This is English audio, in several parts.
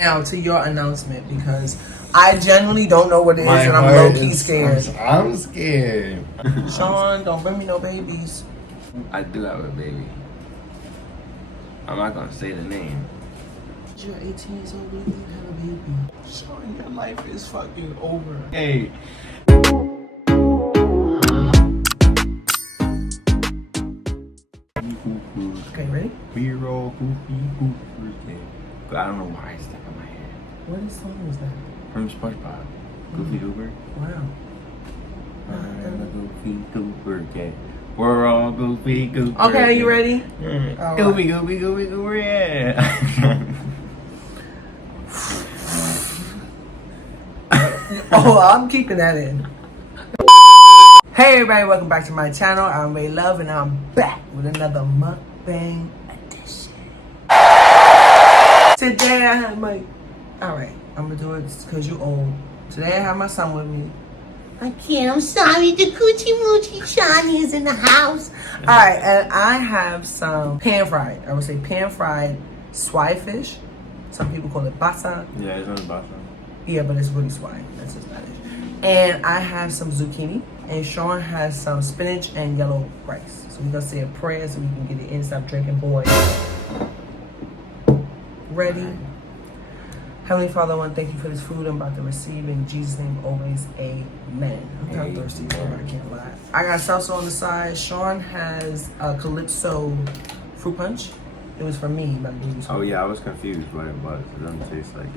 Now to your announcement, because I genuinely don't know what it is and I'm low-key scared. I'm scared. Sean, don't bring me no babies. I do have a baby. I'm not gonna say the name. You're 18 years old, you have a baby. Sean, your life is fucking over. Hey. Okay, ready? B-roll, goofy. But I don't know why it's stuck in my head. What song is that? From SpongeBob. Goofy Goober. Wow. I'm a goofy goober cat. We're all goofy goober. Okay, are you ready? Yeah. Goofy, goober, yeah. Oh, I'm keeping that in. Hey everybody, welcome back to my channel. I'm Ray Love and I'm back with another mukbang edition. Today I have my... Alright, I'm gonna do it because you're old. Today I have my son with me. I can't, I'm sorry, the Coochie Moochie Shani is in the house. Alright, and I have some pan-fried, I would say pan-fried swai fish. Some people call it basa. Yeah, it's on the basa. Yeah, but it's really swai. That's just Spanish. And I have some zucchini. And Sean has some spinach and yellow rice. So we're gonna say a prayer so we can get it in. Stop drinking, boys. Ready? Heavenly Father, I want to thank you for this food I'm about to receive. In Jesus' name, always, amen. I'm kind of thirsty, so I can't lie. I got salsa on the side. Sean has a Calypso fruit punch. It was for me, my baby's Oh yeah, I was confused what it was. It doesn't taste like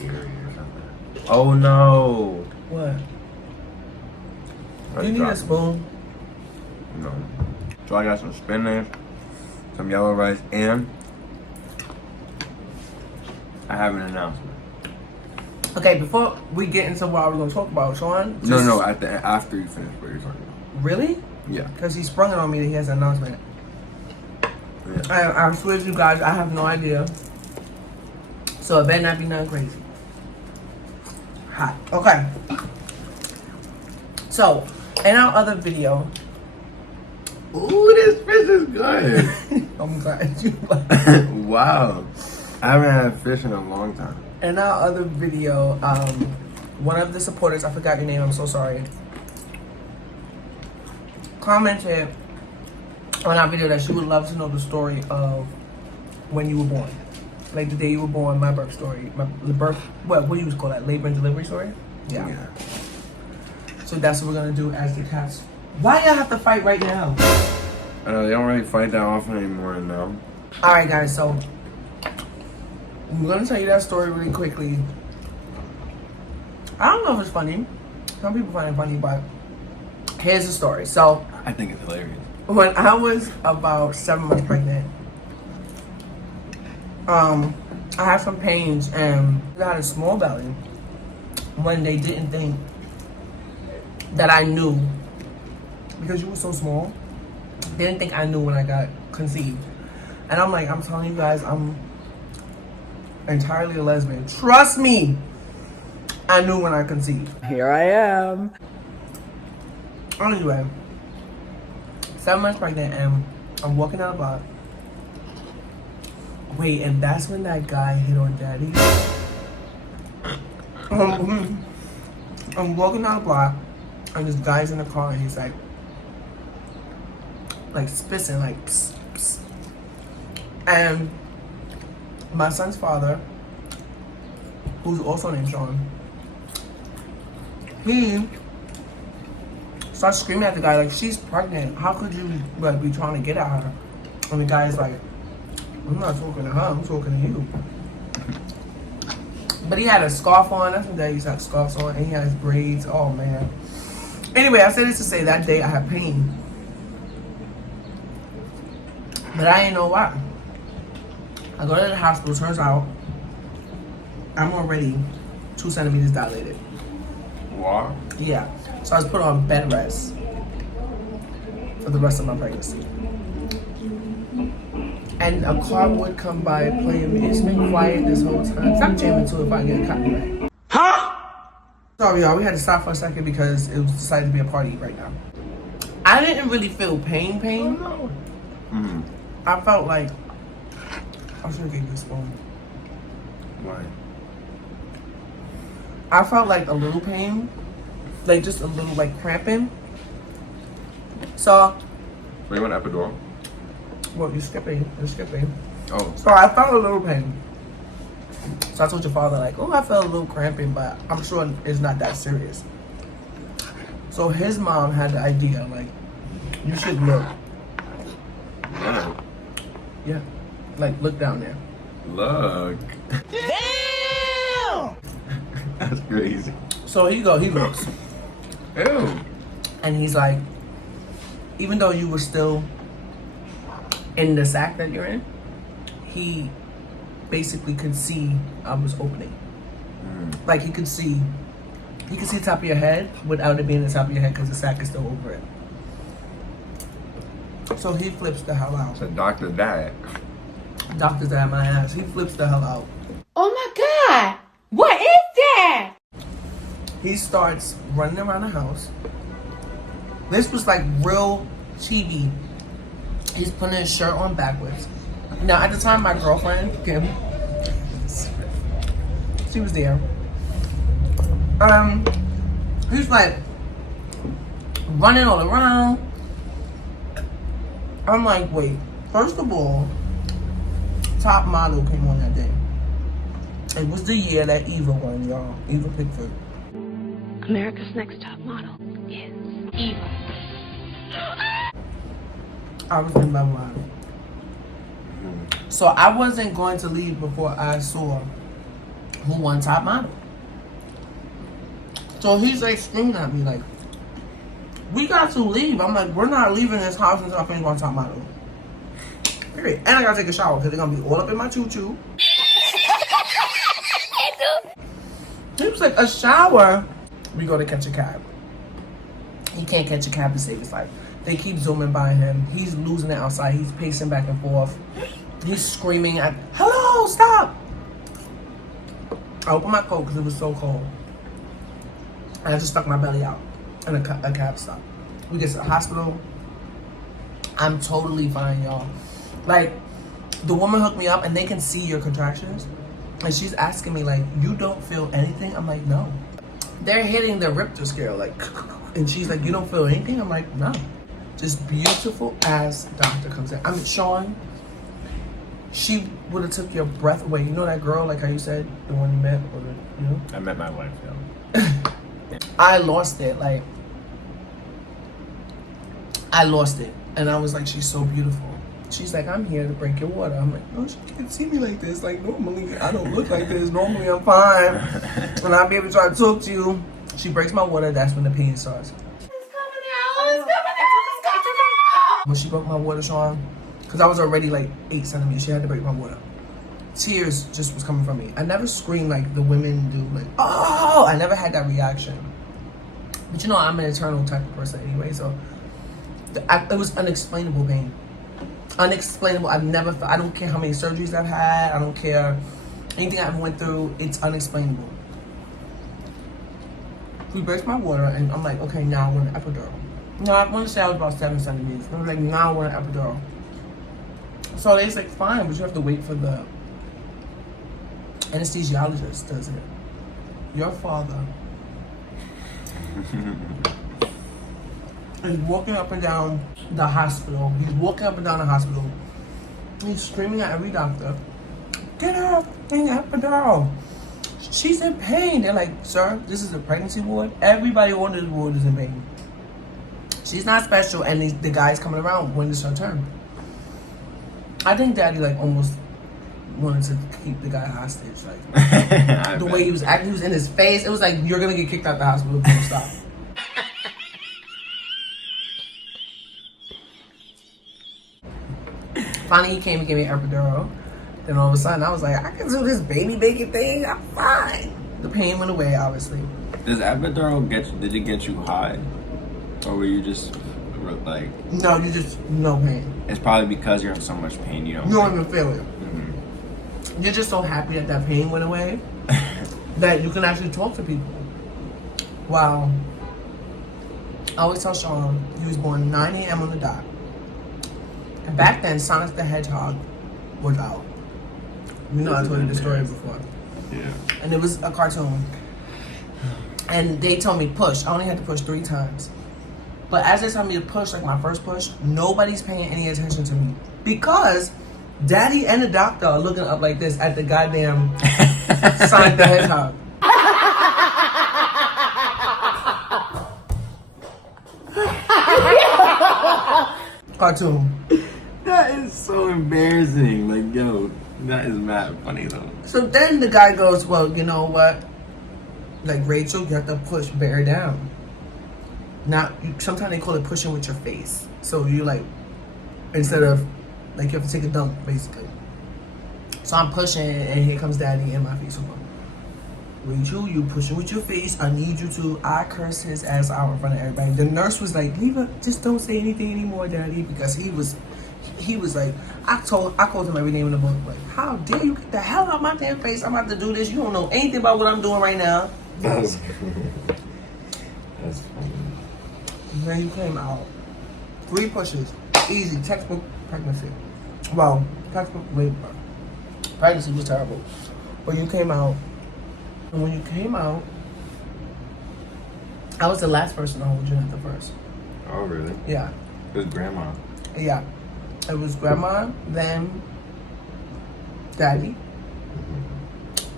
eerie or something. Oh no! What? You need a spoon? No. So I got some spinach, some yellow rice, and I have an announcement. Okay, before we get into what we're gonna talk about, Sean. No, after you finish what you're talking about. Really? Yeah. Because he sprung it on me that he has an announcement. Yeah. I swear to you guys, I have no idea. So it better not be nothing crazy. Hot. Okay. So, in our other video. Ooh, this fish is good. I'm glad you like. Wow. I haven't had fish in a long time. In our other video, one of the supporters, I forgot your name, I'm so sorry, commented on our video that she would love to know the story of when you were born. Like the day you were born, my birth story. The birth, what do you call that? Labor and delivery story? Yeah. So that's what we're gonna do as the cats. Why y'all have to fight right now? I know, they don't really fight that often anymore now. Alright guys, so I'm gonna tell you that story really quickly. I don't know if it's funny. Some people find it funny, but here's the story. So I think it's hilarious. when I was about 7 months pregnant, I had some pains and I had a small belly when they didn't think that I knew, because you were so small, they didn't think I knew when I got conceived. And I'm like, I'm telling you guys, I'm entirely a lesbian. Trust me, I knew when I conceived. Here I am. Anyway, 7 months pregnant and I'm walking down the block. Wait, and that's when that guy hit on Daddy? I'm walking down the block and this guy's in the car and he's like spitting, like psst, psst. And my son's father, who's also named Sean, he starts screaming at the guy like, she's pregnant, how could you like be trying to get at her? And the guy's like, I'm not talking to her, I'm talking to you. But he had a scarf on. That's when Dad used to have scarves on, and he had his braids. Oh man. Anyway, I say this to say that day I had pain, but I didn't know why. I go to the hospital. Turns out I'm already 2 centimeters dilated. Wow. Yeah. So I was put on bed rest for the rest of my pregnancy. And a car would come by playing me. It's been quiet this whole time. Stop jamming to it if I get a copyright. Huh? Sorry, y'all. We had to stop for a second because it was decided to be a party right now. I didn't really feel pain. Oh, no. Mm-hmm. I felt like I should have gave you a spoon. Why? I felt like a little pain, like just a little like cramping. So, Wait, you want epidural? well, you're skipping. Oh. So I felt a little pain. So I told your father like, oh, I felt a little cramping, but I'm sure it's not that serious. So his mom had the idea like, you should look. Look. Yeah, like look down there. Look. Damn! That's crazy. So he looks. Ew. And he's like, even though you were still in the sack that you're in, he basically could see I was opening. Like he could see the top of your head without it being the top of your head because the sack is still over it. So he flips the hell out. So doctor died. Doctor's at my ass. He flips the hell out. Oh my God! What is that? He starts running around the house. This was like real TV. He's putting his shirt on backwards. Now, at the time, my girlfriend, Kim, she was there. He's like running all around. I'm like, wait. First of all, Top Model came on that day. It was the year that Eva won, y'all. Eva Pickford. America's Next Top Model is Eva. I was in my mind. So I wasn't going to leave before I saw who won Top Model. So he's like screaming at me like, we got to leave. I'm like, we're not leaving this house until I finish on Top Model. Period. And I gotta take a shower because they're gonna be all up in my choo-choo. He was like, a shower? We go to catch a cab. He can't catch a cab to save his life. They keep zooming by him. He's losing it outside. He's pacing back and forth. He's screaming at, hello, stop. I opened my coat because it was so cold. And I just stuck my belly out. And a cab stopped. We get to the hospital. I'm totally fine, y'all. Like, the woman hooked me up and they can see your contractions. And she's asking me, like, you don't feel anything? I'm like, no. They're hitting the Richter scale, like, and she's like, you don't feel anything? I'm like, no. Just beautiful ass doctor comes in. I mean, Sean, she would have took your breath away. You know that girl, like how you said, the one you met, or the, you know? I met my wife, yeah. I lost it, like, I lost it. And I was like, she's so beautiful. She's like, I'm here to break your water. I'm like, no, she can't see me like this. Like, normally, I don't look like this. Normally, I'm fine. When I be able to try to talk to you, she breaks my water. That's when the pain starts. It's coming out! It's coming out! It's coming out! When she broke my water, Sean, because I was already like 8 centimeters, she had to break my water. Tears just was coming from me. I never screamed like the women do, like, oh! I never had that reaction. But you know, I'm an eternal type of person anyway, so it was unexplainable pain. Unexplainable. I don't care how many surgeries I've had. I don't care anything I've went through. It's unexplainable. He breaks my water and I'm like, okay, now I want an epidural. No, I want to say I was about 7 centimeters. I was like, now I want an epidural. So they's like, fine, but you have to wait for the anesthesiologist does it. Your father is walking up and down the hospital. He's walking up and down the hospital. He's screaming at every doctor, get her an epidural. She's in pain. They're like, sir, this is a pregnancy ward. Everybody on this ward is in pain. She's not special, and the guy's coming around when it's her turn. I think Daddy like almost wanted to keep the guy hostage. Like the way he was acting, he was in his face. It was like, you're gonna get kicked out the hospital if you don't stop. Finally, he came and gave me an epidural. Then all of a sudden, I was like, I can do this baby baking thing. I'm fine. The pain went away, obviously. Does epidural did it get you high? Or were you just like... No, no pain. It's probably because you're in so much pain, you don't... You don't even feel it. Mm-hmm. You're just so happy that pain went away that you can actually talk to people. Wow. I always tell Sean, he was born 9 a.m. on the dot. And back then, Sonic the Hedgehog was out. You know, I told you the story before. Yeah. And it was a cartoon. And they told me push. I only had to push 3 times. But as they told me to push, like my first push, nobody's paying any attention to me. Because Daddy and the doctor are looking up like this at the goddamn Sonic the Hedgehog. Cartoon. That is so embarrassing. Like, yo, that is mad funny though. So then the guy goes, well, you know what? Like, Rachel, you have to push bear down. Now, sometimes they call it pushing with your face. So you like, instead of, like, you have to take a dump, basically. So I'm pushing, and here comes Daddy in my face. Rachel, you pushing with your face. I need you to. I curse his ass out in front of everybody. The nurse was like, leave her, just don't say anything anymore, Daddy, because he was like, I called him every name in the book. Like, how dare you get the hell out of my damn face? I'm about to do this. You don't know anything about what I'm doing right now. That's funny. And then you came out. 3 pushes. Easy. Textbook pregnancy. Well, textbook labor. Pregnancy was terrible. But you came out. And when you came out, I was the last person to hold you, not the first. Oh, really? Yeah. It was grandma. Yeah. It was Grandma, then Daddy,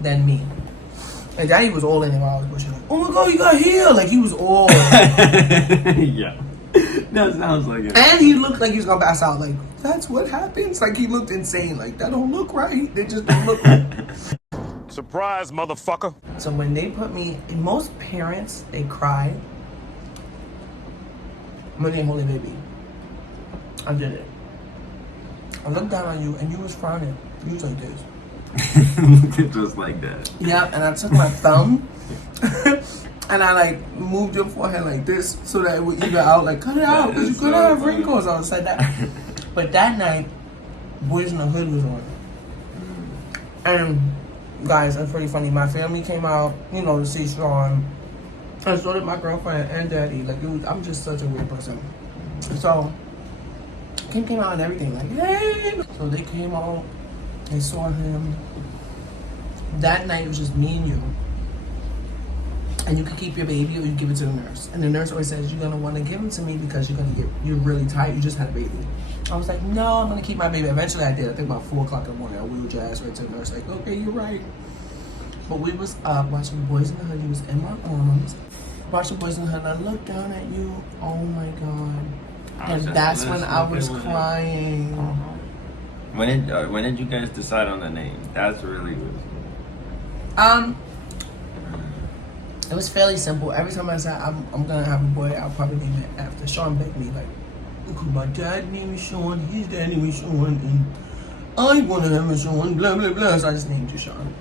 then me. And Daddy was all in it while I was pushing. Like, oh my God, you got here! Like, he was all. Yeah. That sounds like it. And he looked like he was gonna pass out. Like, that's what happens. Like, he looked insane. Like, that don't look right. They just don't look right. Surprise, motherfucker. So when they put me, most parents, they cry when they hold a baby. I did it. I looked down on you and you was frowning. You was like this. Just like that. Yeah, and I took my thumb and I like moved your forehead like this so that it would even out. Like, cut it out, because you could have wrinkles. I was like that. But that night, Boys in the Hood was on. And guys, that's pretty funny. My family came out, you know, to see Sean. And so did my girlfriend and Daddy. Like, it was, I'm just such a weird person. So Kim came out and everything, like, hey! So they came out, they saw him. That night it was just me and you. And you could keep your baby or you give it to the nurse. And the nurse always says, you're gonna wanna give him to me because you're really tired, you just had a baby. I was like, no, I'm gonna keep my baby. Eventually I did. I think about 4 o'clock in the morning, I wheeled your ass right to the nurse, like, okay, you're right. But we was up watching Boys in the Hood. You was in my arms, watching Boys in the Hood, and I looked down at you. Oh my God. And that's when I was crying. When did you guys decide on the name? That's really good. It was fairly simple. Every time I said I'm gonna have a boy, I'll probably name it after Sean begged me, like, because my dad name is Sean, his dad name is Sean, and I wanna have a Sean, blah blah blah. So I just named you Sean.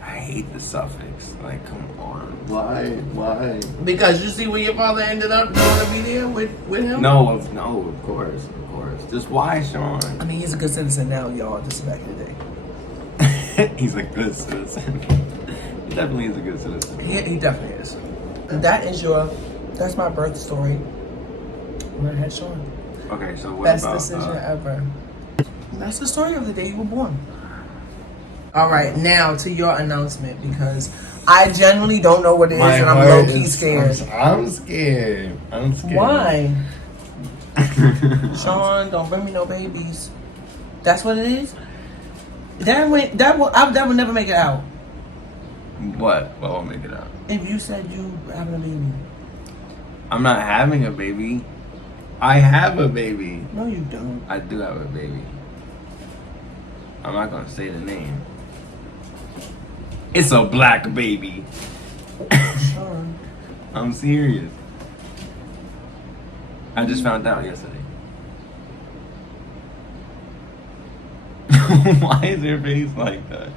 I hate the suffix. Like, come on. Why? Because you see where your father ended up. You wanna be there with him? No, of course. Just why, Sean? I mean, he's a good citizen now, y'all. Just back in the day. He's a good citizen. He definitely is a good citizen. He definitely is. And that's my birth story. When I had Sean. Okay, so what Best about decision ever. That's the story of the day you were born. All right, now to your announcement, because I genuinely don't know what it is, and I'm low-key scared. I'm scared. Why? Sean, don't bring me no babies. That's what it is? That would never make it out. What will make it out? If you said you having a baby. I'm not having a baby. I have a baby. No, you don't. I do have a baby. I'm not gonna say the name. It's a black baby. Sean. I'm serious. I just found out yesterday. Why is your face like that?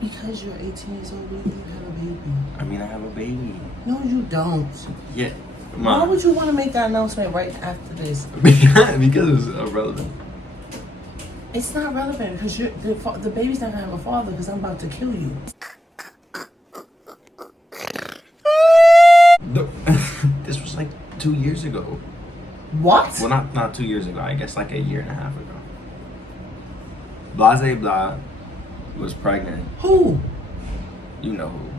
Because you're 18 years old, you need to have a baby. I mean, I have a baby. No, you don't. Yeah. Why would you want to make that announcement right after this? Because it's irrelevant. It's not relevant because the baby's not gonna have a father because I'm about to kill you. This was like 2 years ago. What? Well, not 2 years ago. I guess like a year and a half ago. Blase blah. was pregnant. Who? You know who.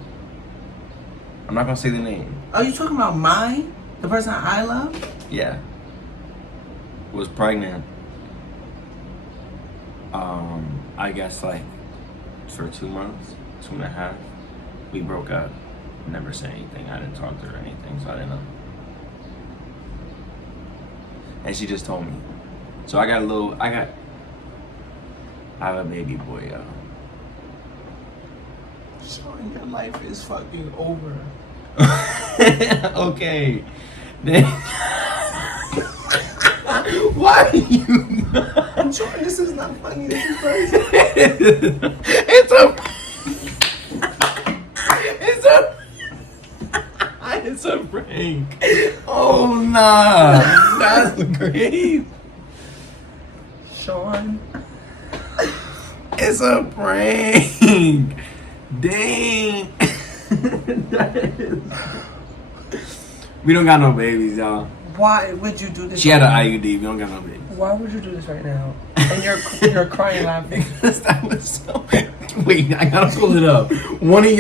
I'm not gonna say the name. Are you talking about mine? The person I love? Yeah. Was pregnant. I guess like for 2 months, 2.5. We broke up. Never said anything. I didn't talk to her or anything, so I didn't know. And she just told me. So I have a baby boy, y'all. Sean, your life is fucking over. Okay. Then why are you I'm sorry, this is not funny. This is crazy. It's a prank. Oh nah. That's great. Sean. It's a prank. Dang. We don't got no babies, y'all. Why would you do this? She had an IUD. We don't got no babies. Why would you do this right now? And you're crying laughing. That was so. Wait, I gotta pull it up. One of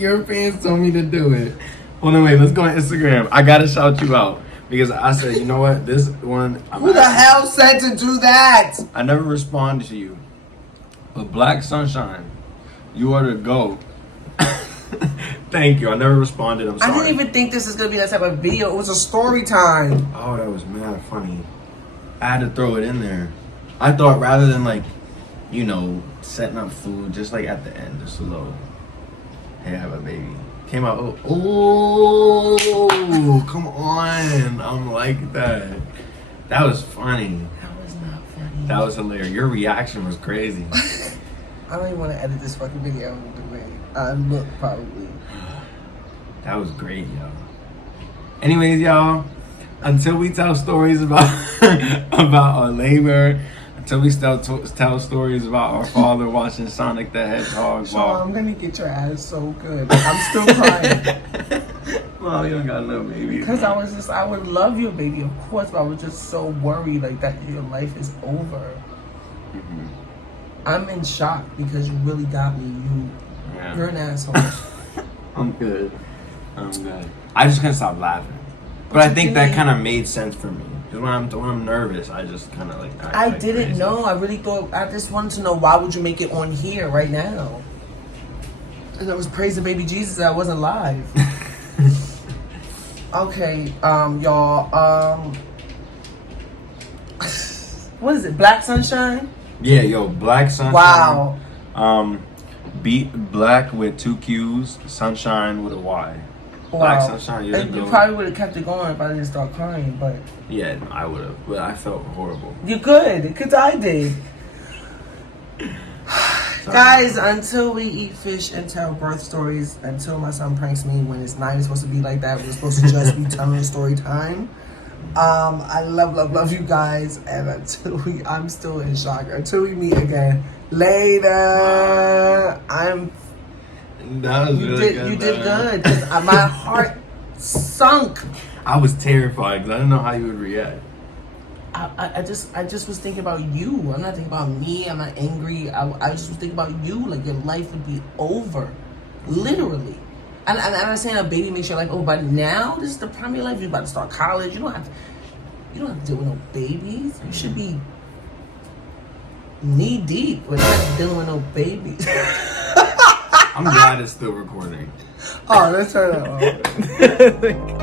your fans told me to do it. Hold on, wait. Let's go on Instagram. I gotta shout you out because I said, you know what? This one. Who the hell said to do that? I never responded to you, but Black Sunshine, you are the GOAT. Thank you. I never responded. I'm sorry. I didn't even think this is gonna be that type of video. It was a story time. Oh, that was mad funny. I had to throw it in there. I thought rather than like, you know, setting up food, just like at the end, just a little, hey, I have a baby. Came out, oh, come on. I'm like that. That was funny. That was not funny. That was hilarious. Your reaction was crazy. I don't even want to edit this fucking video the way I look, probably. That was great, y'all. Anyways, y'all, until we tell stories about about our labor, until we tell stories about our father watching Sonic the Hedgehog. Sean, I'm gonna get your ass so good. I'm still crying. Mom, you don't got no baby. Because I would love your baby, of course, but I was just so worried like that your life is over. Mm-hmm. I'm in shock because you really got me. You're an asshole. I'm good. I just couldn't stop laughing. But I think that kind of made sense for me. Because when I'm nervous, I just kind of like... I didn't know. I really thought... I just wanted to know, why would you make it on here right now? And I was praising baby Jesus. I wasn't live. Okay, y'all. What is it? Black Sunshine? Yeah, yo, Black Sunshine. Wow. Beat Black with 2 Q's, Sunshine with a Y. Wow. Black Sunshine, you're And the you goat. probably would have kept it going if I didn't start crying, but... Yeah, I would have. But I felt horrible. You could, because I did. Guys, until we eat fish and tell birth stories, until my son pranks me when it's not even supposed to be like that, we're supposed to just be telling a story time. I love you guys, and I'm still in shock. Until we meet again later. That was really good. You did good. 'Cause my heart sunk. I was terrified because I didn't know how you would react. I just was thinking about you. I'm not thinking about me. I'm not angry. I just was thinking about you. Like your life would be over, literally. And I'm not saying a baby makes your life over, but now this is the prime of your life. You're about to start college. You don't have to deal with no babies. You should be knee deep without dealing with no babies. I'm glad it's still recording. Oh, let's turn it off.